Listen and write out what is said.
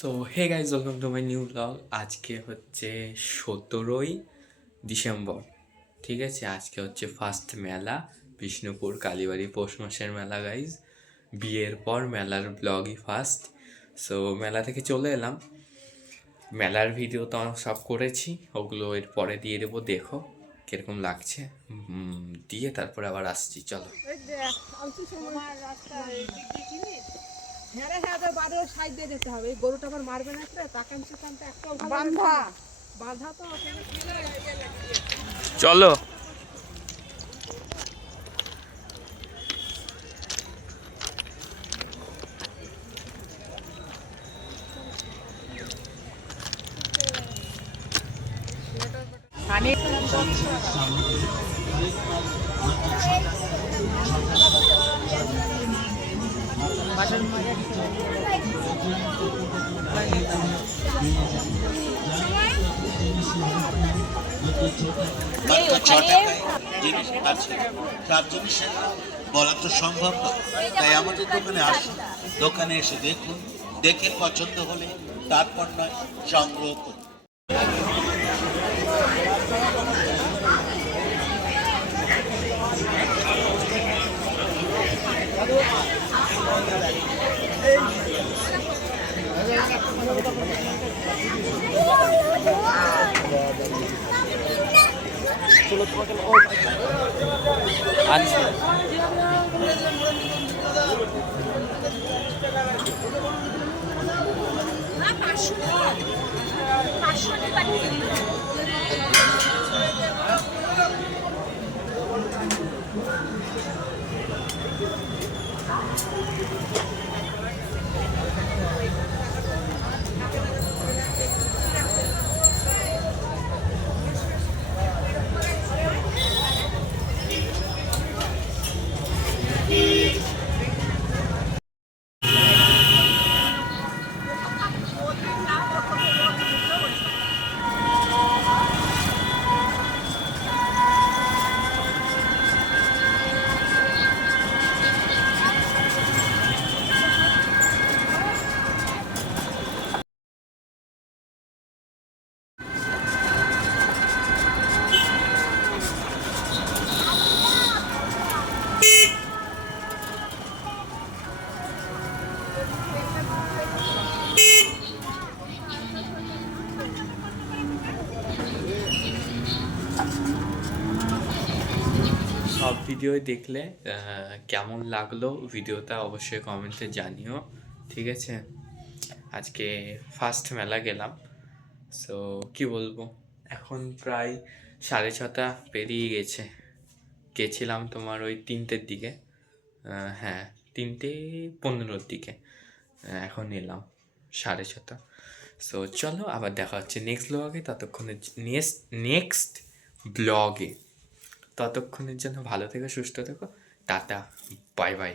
So hey guys, welcome to my new blog. আজকে হচ্ছে 17ই December. ঠিক আছে, আজকে হচ্ছে ফার্স্ট মেলা, বিষ্ণুপুর কালীবাড়ি পৌষ মাসের মেলা গাইজ। বিয়ের পর মেলার ব্লগই ফার্স্ট। সো মেলা থেকে চলে এলাম। মেলার ভিডিও তো সব করেছি, ওগুলো এর পরে দিয়ে দেবো, দেখো কীরকম লাগছে। দিয়ে তারপরে আবার আসছি, চলো। চলো। জিনিস আছে, সব জিনিসের বলা তো সম্ভব না। তাই আমাদের দোকানে আসুন, দোকানে এসে দেখুন, দেখে পছন্দ হলে তারপর নয় সংগ্রহ করুন। আচ্ছা, সব ভিডিওই দেখলে কেমন লাগলো ভিডিওটা অবশ্যই কমেন্টে জানিও। ঠিক আছে, আজকে ফার্স্ট মেলা গেলাম। সো কি বলবো, এখন প্রায় 6:30 পেরিয়ে গেছে। গেছিলাম তোমার ওই 3টের দিকে, হ্যাঁ 3:15-র দিকে। এখন এলাম 6:30। সো চলো, আবার দেখা হচ্ছে নেক্সট ব্লগে। ততক্ষণে নেক্সট ব্লগে, ততক্ষণের জন্য ভালো থেকো, সুস্থ থেকো, টাটা, বাই বাই।